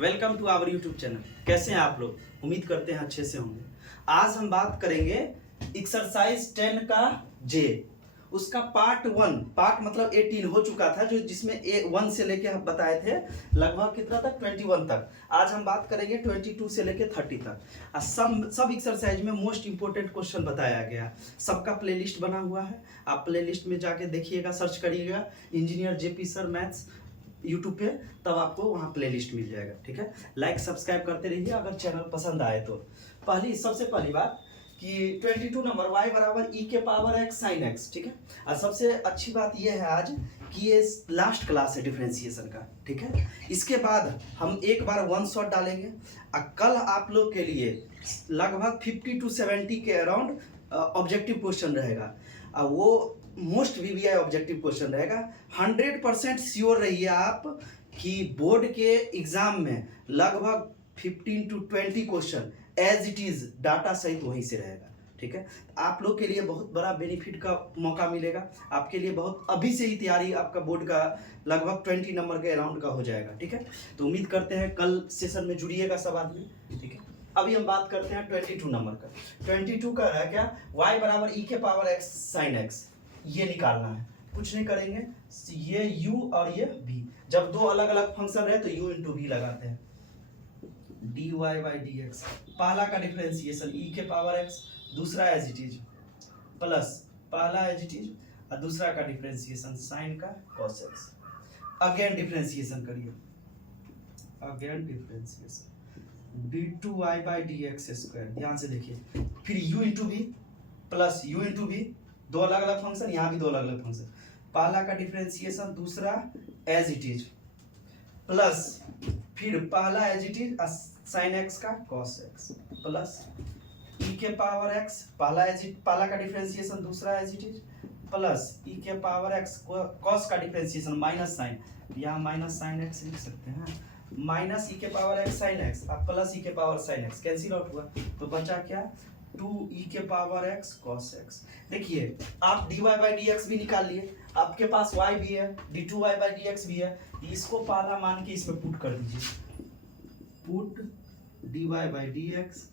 Welcome to our YouTube channel. कैसे हैं आप लोग? उम्मीद करते हैं अच्छे से होंगे। आज हम बात करेंगे एक्सरसाइज 10 का जे, उसका पार्ट 1, पार्ट मतलब 18 हो चुका था, जो जिसमें 1 से लेके हम बताए थे लगभग कितना तक, 21 तक। आज हम बात करेंगे 22 से लेके 30 तक। सब एक्सरसाइज में मोस्ट इंपोर्टेंट क्वेश्चन बताया गया। सबका प्लेलिस्ट बना हुआ है, आप प्लेलिस्ट में जाके देखिएगा, सर्च करिएगा engineer JP sir maths YouTube पे, तब आपको वहाँ प्लेलिस्ट मिल जाएगा। ठीक है, लाइक सब्सक्राइब करते रहिए अगर चैनल पसंद आए तो। सबसे पहली बात कि 22 नंबर y बराबर e के पावर x साइन x। ठीक है, और सबसे अच्छी बात यह है आज कि ये लास्ट क्लास है डिफरेंशिएशन का। ठीक है, इसके बाद हम एक बार वन शॉट डालेंगे और कल आप लोग के लिए लगभग 50 to 70 के अराउंड ऑब्जेक्टिव क्वेश्चन रहेगा। वो मोस्ट वीवीआई ऑब्जेक्टिव क्वेश्चन रहेगा। 100% श्योर रहिए आप कि बोर्ड के एग्जाम में लगभग 15 to 20 question as it is data सहित वहीं से रहेगा। ठीक है, आप लोग के लिए बहुत बड़ा बेनिफिट का मौका मिलेगा। आपके लिए बहुत अभी से ही तैयारी आपका बोर्ड का लगभग 20 नंबर के अराउंड का हो जाएगा। ठीक है, तो उम्मीद करते हैं कल सेशन में जुड़िएगा सब आदमी। ठीक है, अभी हम बात करते हैं 22 नंबर का। 22 का है क्या, y बराबर e के पावर x साइन x, ये निकालना है। कुछ नहीं करेंगे, ये u और ये v, जब दो अलग अलग फंक्शन रहे तो u इंटू v लगाते हैं। dy बाई dx, पहला का डिफरेंशिएशन e के पावर x, दूसरा एज इट इज, प्लस पहला एज इट इज और दूसरा का डिफरेंशिएशन साइन का cos x। अगेन डिफरेंशिएशन करिए, again differentiation d2y by dx square, ध्यान से देखिए। फिर u into v plus u into v, दो अलग अलग फंक्शन, यहाँ भी दो अलग अलग फंक्शन। पहला का डिफरेंशिएशन, दूसरा एज इट इज, प्लस फिर पहला as it is sine x का cos x, प्लस e के पावर x, पहला का डिफरेंशिएशन, दूसरा as it is, plus e के पावर x cos का डिफरेंशिएशन माइनस साइन, यहाँ माइनस साइन x लिख सकते हैं, माइनस e के पावर x साइन x अब प्लस e के power sine x, cancel out हुआ तो बचा क्या, 2e के पावर x cos x। देखिए आप dy बाई dx भी निकाल लिए, आपके पास y भी है, d2y बाई dx भी है, इसको पहला मान के इसमें पुट कर दीजिए। Put dy by dx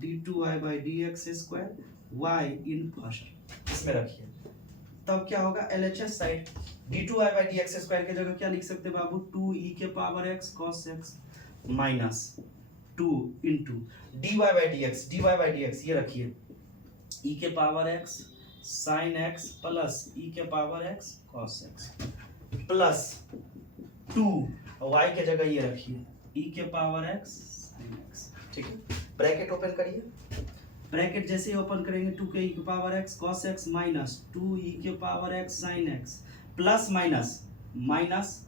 d2y by dx square y in first, इसमें रखिए। तब क्या होगा, LHS side d2y by dx square की जगह क्या लिख सकते हैं बाबू, 2e के power x cos x minus 2 into dy by dx ये रखिए, e के power x sine x plus e के power x cos x plus 2 y के जगह ये रखिए, e के पावर x साइन x। ठीक है, ब्रैकेट ओपन करिए, ब्रैकेट जैसे ही ओपन करेंगे 2 के e के power x cos x minus 2e के power x sine x plus minus minus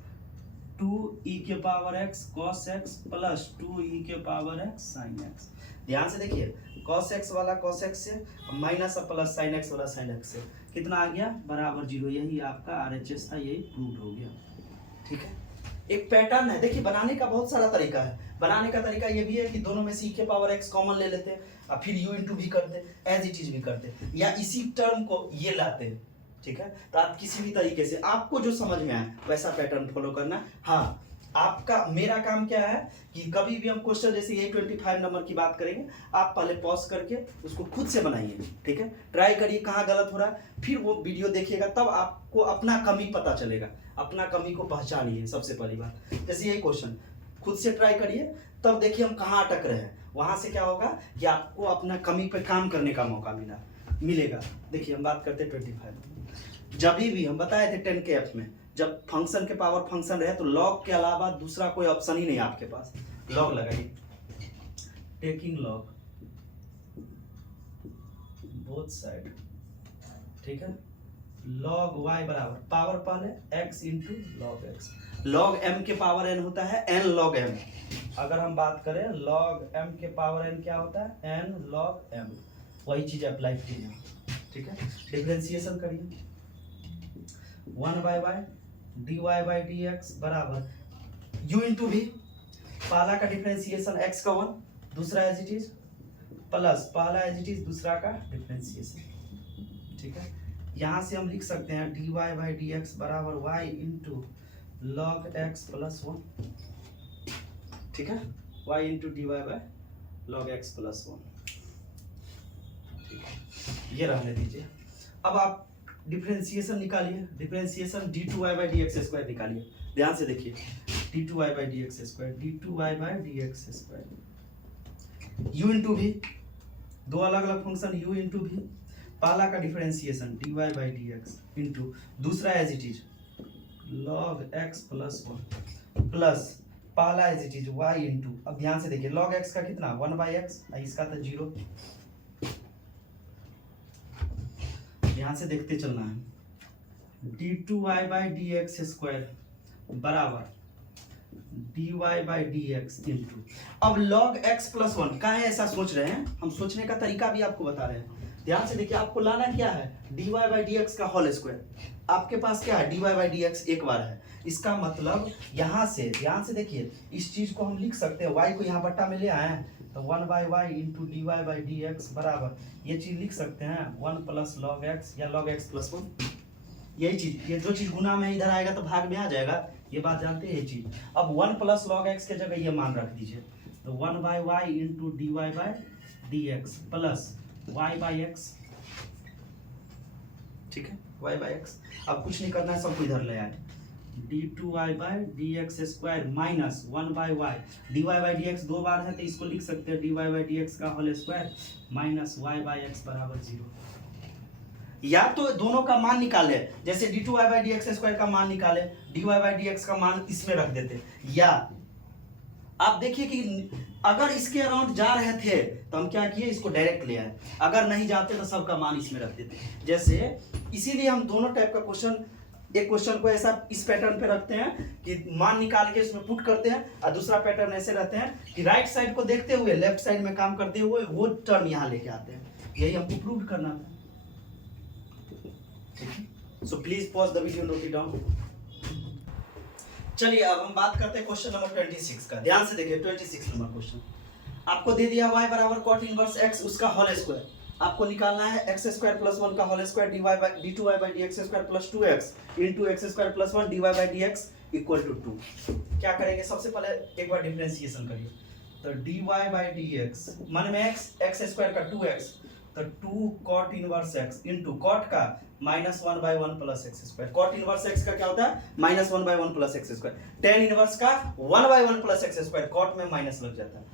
2e के power x cos x plus 2e के पावर x साइन x। ध्यान से देखिए, cos x वाला cos x से माइनस प्लस साइन x वाला sign x से कितना आ गया, बराबर 0। यही आपका RHS था, यही प्रूव हो गया। ठीक है, एक पैटर्न है। देखिए बनाने का बहुत सारा तरीका है। बनाने का तरीका ये भी है कि दोनों में से e के पावर x कॉमन ले लेते हैं और फिर u इंटू भी करते, एज इट इज भी करते, या इसी टर्म को ये लाते हैं। ठीक है, तो आप किसी भी तरीके से आपको जो समझ में आए वैसा पैटर्न फॉलो करना। हाँ, आपका मेरा काम क्या है कि कभी भी हम क्वेश्चन जैसे ये 25 नंबर की बात करेंगे, आप पहले पॉज करके उसको खुद से बनाइए। ठीक है, ट्राई करिए कहाँ गलत हो रहा है, फिर वो वीडियो देखिएगा, तब आपको अपना कमी पता चलेगा। अपना कमी को पहचानिए सबसे पहली बात। जैसे यही क्वेश्चन खुद से ट्राई करिए, तब देखिए हम कहाँ अटक रहे हैं। वहां से क्या होगा कि आपको अपना कमी पे काम करने का मौका मिलेगा। देखिए हम बात करते हैं 25। जब भी हम बताए थे 10 के एफ में, जब फंक्शन के पावर फंक्शन रहे तो लॉग के अलावा दूसरा कोई ऑप्शन ही नहीं है आपके पास। लॉग लगाइए, टेकिंग लॉग बोथ साइड। ठीक है, log y बराबर पावर पहले x into log x। log m के पावर n होता है n log m। अगर हम बात करें log m के पावर n क्या होता है, n log m। वही चीज अप्लाई कीजिए। ठीक है, डिफरेंशिएशन करिए, 1 बाई dy बाई dx बराबर u इंटू v, पहला का डिफरेंशिएशन x का 1, दूसरा एज इट इज, प्लस पहला एज इट इज, दूसरा का डिफरेंशिएशन। ठीक है, यहाँ से हम लिख सकते हैं dy बाई dx बराबर y into log x plus 1 ठीक है, y into d y by log x plus 1, ठीक है, ये रहने दीजिए। अब आप डिफरेंशिएशन निकालिए, differentiation d two y by d x square निकालिए, ध्यान से देखिए, d two y by d x square, d two y by d x square, u into भी, दो अलग अलग फंक्शन यू इंटू भी, पहला का differentiation d y by d x into दूसरा as it is log x plus 1 plus पहला as it is y into, अब ध्यान से देखिए लॉग एक्स का कितना 1 बाई एक्स, इसका तो 0, ध्यान से देखते चलना है, d two y by d x square बराबर d y by d x into, अब लॉग एक्स प्लस 1 का है, ऐसा सोच रहे हैं हम, सोचने का तरीका भी आपको बता रहे हैं, ध्यान से देखिए, आपको लाना क्या है d y by d x का होल स्क्वायर, आपके पास क्या है d y by d x एक बार है, इसका मतलब यहाँ से ध्यान से देखिए, इस चीज को हम लिख सकते हैं, y को यहाँ बट्टा में ले आए हैं तो 1 by y into d y by d x बराबर, ये चीज लिख सकते हैं 1 प्लस लॉग एक्स या लॉग एक्स प्लस 1, यही चीज, ये जो चीज गुना में इधर आएगा तो भाग में आ जाएगा, ये बात जानते हैं ये चीज। अब 1 प्लस लॉग एक्स के जगह ये मान रख दीजिए, तो 1 by y into d y by d x plus y by x, ठीक है, वाई बाई एक्स, अब कुछ नहीं करना है, सबको इधर ले आए, d two y by d x square minus 1 by y, d y by d x दो बार है तो इसको लिख सकते हैं d y by d x का whole square minus y by x बराबर 0, या तो दोनों का मान निकाले, जैसे d two y by d x square का मान निकाले, d y by d x का मान इसमें रख देते, या आप देखिए कि अगर इसके अराउंड जा रहे थे तो हम क्या किए, इसको डायरेक्ट ले आए, अगर नहीं जाते तो सबका मान इसमें रख देते, जैसे इसीलिए हम दोनों टाइप का क्वेश्चन, एक क्वेश्चन को ऐसा इस पैटर्न पे रखते हैं कि मान निकाल के इसमें पुट करते हैं, और दूसरा पैटर्न ऐसे रहते हैं कि राइट साइड को देखते हुए लेफ्ट साइड में काम करते हुए वो टर्म यहाँ लेके आते हैं, यही हमको प्रूव करना था। So please pause the video, note it down. चलिए अब हम बात करते हैं क्वेश्चन नंबर 26 का, ध्यान से देखिए 26 नंबर क्वेश्चन, आपको दे दिया y बराबर cot इनवर्स x उसका होल स्क्वायर, आपको निकालना है एक्स स्क्वायर प्लस 1 का whole square d y by d two y by d x square plus 2x into x square plus 1 d y by d x equal to 2। क्या करेंगे, सबसे पहले एक बार डिफरेंशिएशन करिए, तो d y by d x मन में x square का 2x, तो 2 cot inverse x into cot का minus 1 by 1 plus x square, cot inverse x का क्या होता है minus 1 by 1 plus x square, tan inverse का 1 by 1 plus x square, cot में माइनस लग जाता है,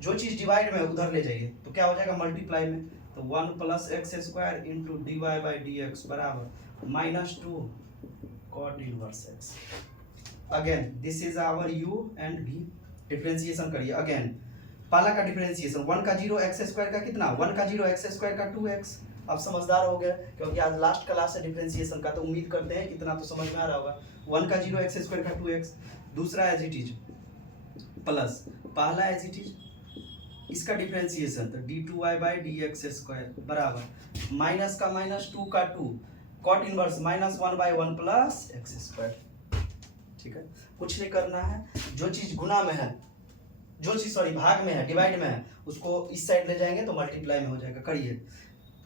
जो चीज डिवाइड में उधर ले जाइए तो क्या हो जाएगा मल्टीप्लाई में, तो 1 plus x square into d y by d x बराबर minus 2 cot inverse x, again this is our u and v, differentiation करिए, अगेन पहला का डिफरेंशिएशन 1 का 0 एक्स स्क्वायर का कितना 1 का 0 एक्स स्क्वायर का 2x, अब समझदार हो गए क्योंकि आज लास्ट क्लास है डिफरेंशिएशन का, तो उम्मीद करते हैं इतना तो समझ में आ रहा होगा, 1 का 0 एक्स स्क्वायर का 2x, दूसरा एज इट इज प्लस पहला एज इट इज इसका डिफरेंशिएशन, तो d two y by d x square बराबर माइनस का माइनस 2 का 2 cot inverse minus 1 by 1 plus x square, ठीक है, कुछ नहीं करना है, जो चीज गुना में है, जो चीज सॉरी भाग में है, डिवाइड में है, उसको इस साइड ले जाएंगे तो मल्टीप्लाई में हो जाएगा, करिए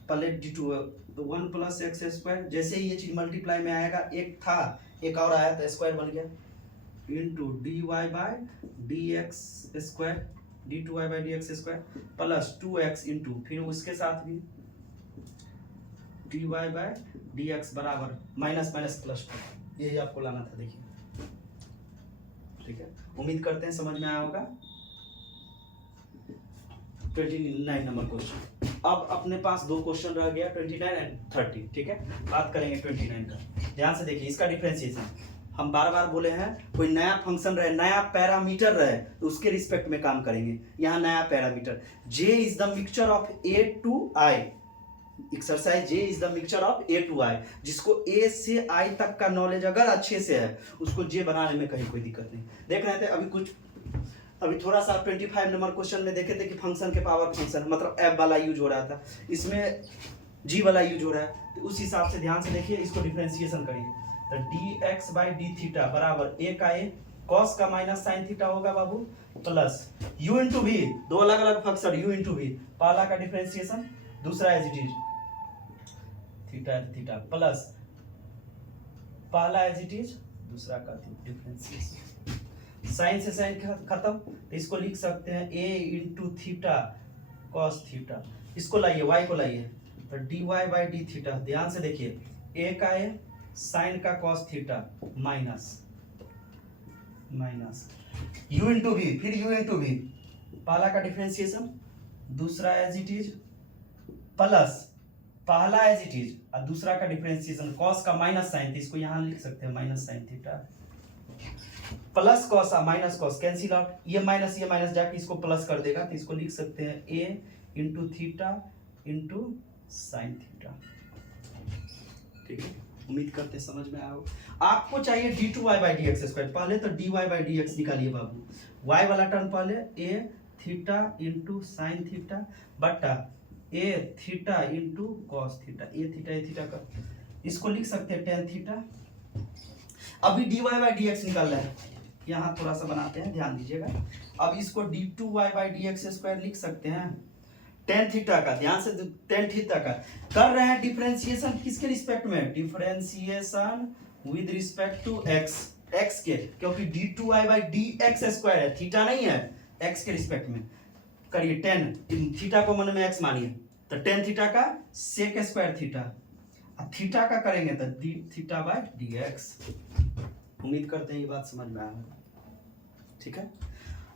पहले डी टू, तो 1 प्लस एक्स स्क्वायर, जैसे ही ये चीज मल्टीप्लाई में आएगा, एक था एक और आया तो स्क्वायर बन गया, into d y by d x square d two y by d x square plus 2x into फिर उसके साथ भी d y by d x बराबर माइनस माइनस प्लस 2, यही आपको लाना था, देखिए, ठीक है, उम्मीद करते हैं समझ में आया होगा। 29 नंबर क्वेश्चन, अब अपने पास दो क्वेश्चन रह गया 29 एंड 30, ठीक है, बात करेंगे 29 का, ध्यान से देखिए, इसका डिफरेंशिएशन हम बार बार बोले हैं, कोई नया फंक्शन रहे, नया पैरामीटर रहे तो उसके रिस्पेक्ट में काम करेंगे, यहाँ नया parameter j is the mixture of a to i, exercise j is the mixture of a to i, जिसको a से i तक का नॉलेज अगर अच्छे से है उसको j बनाने में कहीं कोई दिक्कत नहीं। देख रहे थे अभी थोड़ा सा 25 नंबर क्वेश्चन में देखे थे कि फंक्शन के पावर फंक्शन मतलब f वाला यूज हो रहा था, इसमें g वाला यूज हो रहा है, तो उस हिसाब से ध्यान से देखिए, इसको डिफरेंशिएशन करिए, तो dx बाई डी थीटा बराबर a का a cos का माइनस साइन थीटा होगा बाबू प्लस u इंटू v, दो अलग अलग फंक्शन u इंटू v, पहला का डिफरेंशिएशन दूसरा as it is theta theta plus पहला एज इट इज दूसरा का डिफरेंशिएशन, साइन से साइन खत्म, तो इसको लिख सकते हैं a into theta cos theta. इसको लाइए, y को लाइए, तो dy बाई डी थीटा। ध्यान से देखिए, a का a साइन का cos theta minus u into v, फिर u इंटू वी, पहला का डिफरेंशिएशन, दूसरा एज इट इज, प्लस पहला एज इट इज और दूसरा का डिफरेंशिएशन, कॉस का माइनस साइन, इसको यहां लिख सकते हैं minus sine theta, plus cos और माइनस कॉस कैंसिल आउट, ये माइनस जाके इसको प्लस कर देगा, तो इसको लिख सकते हैं a into theta into sine theta. ठीक है, उम्मीद करते हैं समझ में आया हो। आपको चाहिए d2y by d x square, पहले तो dy बाई डी एक्स निकालिए बाबू, y वाला टर्म पहले a theta into sine theta बटा a theta into cos theta, a theta का, इसको लिख सकते हैं टेन थीटा। अभी dy बाई डी एक्स निकालना है, यहाँ थोड़ा सा बनाते हैं, ध्यान दीजिएगा। अब इसको d2y by d x square लिख सकते हैं टेन थीटा का, ध्यान से, टेन थीटा का कर रहे हैं डिफरेंशिएशन किसके रिस्पेक्ट में, differentiation with respect to x के, क्योंकि d2y by d x square है, थीटा नहीं है, x के रिस्पेक्ट में करिए। टेन थीटा को मन में x मानिए, तो टेन थीटा का सेक स्क्वायर थीटा, थीटा का करेंगे तो D theta by d x. उम्मीद करते हैं ये बात समझ में आया। ठीक है,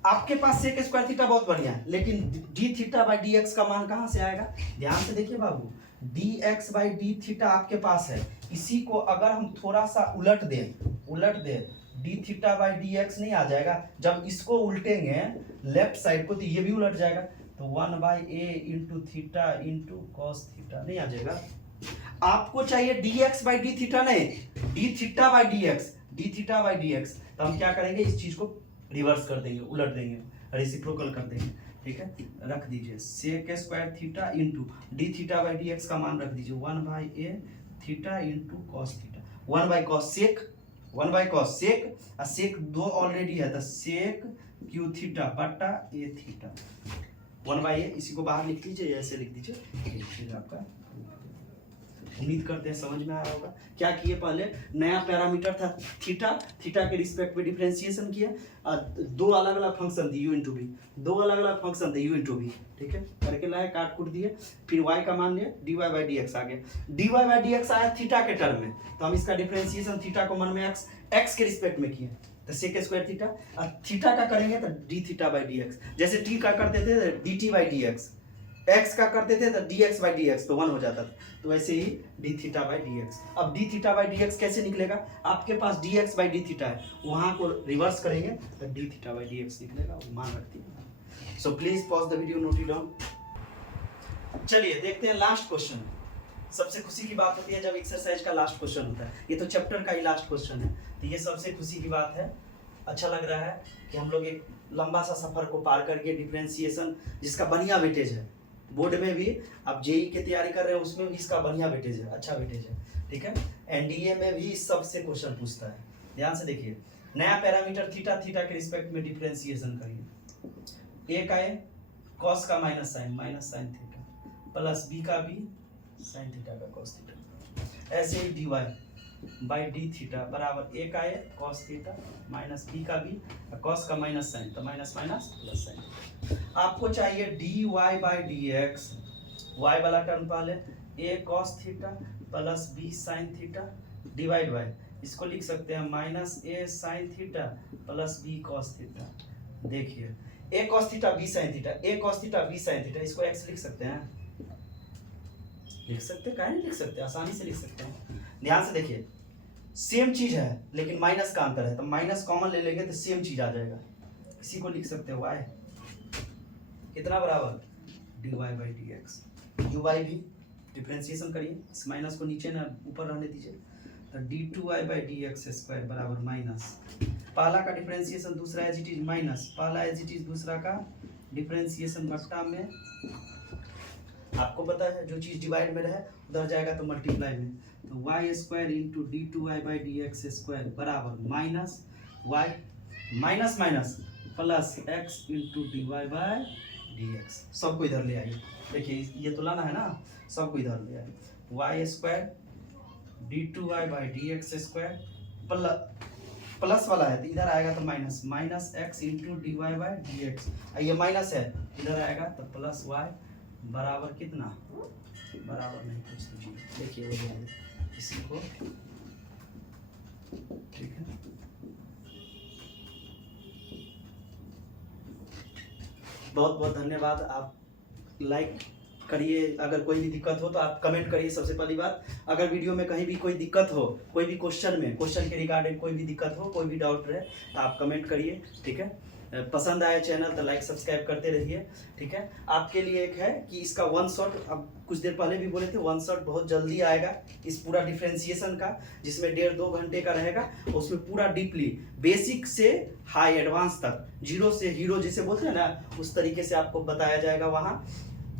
आपके पास सेक स्क्वायर थीटा बहुत बढ़िया है, लेकिन d theta by d x का मान कहां से आएगा, ध्यान से देखिए बाबू, d x by d theta आपके पास है, इसी को अगर हम थोड़ा सा उलट दें D theta by d x नहीं आ जाएगा, जब इसको उल्टेंगे लेफ्ट साइड को तो ये भी उलट जाएगा, तो one by a into theta into cos theta नहीं आ जाएगा। आपको चाहिए d x by d theta, नहीं d theta by d x, d theta by d x, तो हम क्या करेंगे, इस चीज को रिवर्स कर देंगे, उलट देंगे, रेसिप्रोकल कर देंगे। ठीक है, रख दीजिए sec square theta into d theta by d x का मान रख दीजिए one by a theta into cos theta, one by cos sec, और सेक दो ऑलरेडी है, तो सेक क्यू थीटा बटा ए थीटा, वन बाई ए, इसी को बाहर लिख लीजिए, ऐसे लिख दीजिए, आपका उम्मीद करते हैं समझ में आया होगा। क्या किए, पहले नया पैरामीटर था थीटा के रिस्पेक्ट में डिफरेंशिएशन किया, दो अलग अलग फंक्शन थे u इंटू वी, दो अलग अलग फंक्शन थे u इंटू वी, ठीक है, करके लाए, काट कूट दिए, फिर y का मान लिए, dy बाई डी एक्स आ गया, dy बाई डी एक्स आया थीटा के टर्म में, तो हम इसका डिफरेंशिएशन थीटा को मन में x के रिस्पेक्ट में किए, तो सेक स्क्वायर थीटा, और थीटा का करेंगे तो D theta by d x, जैसे t का करते थे D T by d x, x का करते थे तो dx बाई डी एक्स, तो 1 हो जाता था, तो वैसे ही d theta by d x. अब d theta by d x कैसे निकलेगा, आपके पास dx बाई डी थीटा है, वहां को रिवर्स करेंगे तो d theta by d x निकलेगा, वो मान रखती है। So please pause the video, note it down. चलिए देखते हैं लास्ट क्वेश्चन। सबसे खुशी की बात होती है जब एक्सरसाइज का लास्ट क्वेश्चन होता है, ये तो चैप्टर का ही लास्ट क्वेश्चन है, तो ये सबसे खुशी की बात है। अच्छा लग रहा है कि हम लोग एक लंबा सा सफर को पार करके डिफरेंशिएशन जिसका बढ़िया वेटेज है, बोर्ड में भी आप जेई की तैयारी कर रहे हैं उसमें भी इसका बढ़िया वेटेज है, अच्छा वेटेज है, ठीक है, एनडीए में भी इस सबसे क्वेश्चन पूछता है। ध्यान से देखिए, नया पैरामीटर थीटा के रिस्पेक्ट में डिफरेंशिएशन करिए, ए का ए कॉस का minus sine theta plus b का बी साइन थीटा का कॉस थीटा, ऐसे ही dy बाई डी थीटा बराबर ए का a cos theta minus b का बी कॉस का माइनस साइन, तो माइनस प्लस साइन। आपको चाहिए dy by d x, y वाला टर्म पहले a कॉस थीटा प्लस b sine theta divide by, इसको लिख सकते हैं माइनस a साइन थीटा प्लस b कॉस थीटा। देखिए a cos theta b sine theta, a cos theta b sine theta, इसको x लिख सकते हैं, लिख सकते हैं, नहीं लिख सकते, आसानी से लिख सकते हैं। ध्यान से देखिए, सेम चीज है लेकिन माइनस का अंतर है, तो माइनस कॉमन ले लेंगे तो सेम चीज आ जाएगा, इसी को लिख सकते हैं y कितना बराबर dy by d x, u y भी डिफरेंशिएशन करिए, इस माइनस को नीचे ना ऊपर रहने दीजिए, तो d2y by d x square बराबर माइनस, पहला का डिफरेंशिएशन दूसरा एज इट इज माइनस, पहला एज इट इज दूसरा का डिफरेंशिएशन बट्टा में, आपको पता है जो चीज डिवाइड में रहे उधर जाएगा तो मल्टीप्लाई में, तो y square into d2y by d x square बराबर minus y minus minus plus x into d y by d x, सबको इधर ले आइए, देखिए ये तो लाना है ना, सबको इधर ले आइए, y square d2y by d x square plus वाला है तो इधर आएगा तो minus, minus x into d y by d x, ये माइनस है इधर आएगा तो प्लस वाई बराबर कितना, बराबर नहीं कुछ नहीं, देखिए वो इसी को, ठीक है। बहुत बहुत धन्यवाद। आप लाइक करिए, अगर कोई भी दिक्कत हो तो आप कमेंट करिए। सबसे पहली बात, अगर वीडियो में कहीं भी कोई दिक्कत हो, कोई भी क्वेश्चन में, क्वेश्चन के रिगार्डिंग कोई भी दिक्कत हो, कोई भी डाउट रहे तो आप कमेंट करिए, ठीक है। पसंद आए चैनल तो लाइक सब्सक्राइब करते रहिए, ठीक है। आपके लिए एक है कि इसका वन शॉट, अब कुछ देर पहले भी बोले थे, वन शॉट बहुत जल्दी आएगा इस पूरा डिफ्रेंसिएशन का, जिसमें 1.5-2 घंटे का रहेगा। उसमें पूरा डीपली बेसिक से हाई एडवांस तक, जीरो से हीरो जिसे बोलते हैं ना, उस तरीके से आपको बताया जाएगा वहाँ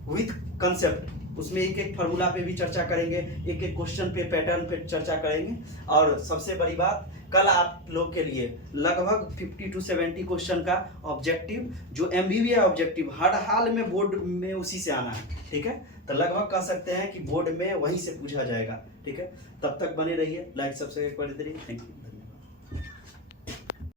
विथ कंसेप्ट। उसमें एक एक फार्मूला पे भी चर्चा करेंगे, एक एक क्वेश्चन पे, पैटर्न पे चर्चा करेंगे। और सबसे बड़ी बात, कल आप लोग के लिए लगभग 50 to 70 क्वेश्चन का ऑब्जेक्टिव, जो एमबीबी है ऑब्जेक्टिव, हर हाल में बोर्ड में उसी से आना है, ठीक है। तो लगभग कह सकते हैं कि बोर्ड में वहीं से पूछा जाएगा, ठीक है। तब तक बने रहिए, लाइक सब्सक्राइब कर दीजिए। Thank you.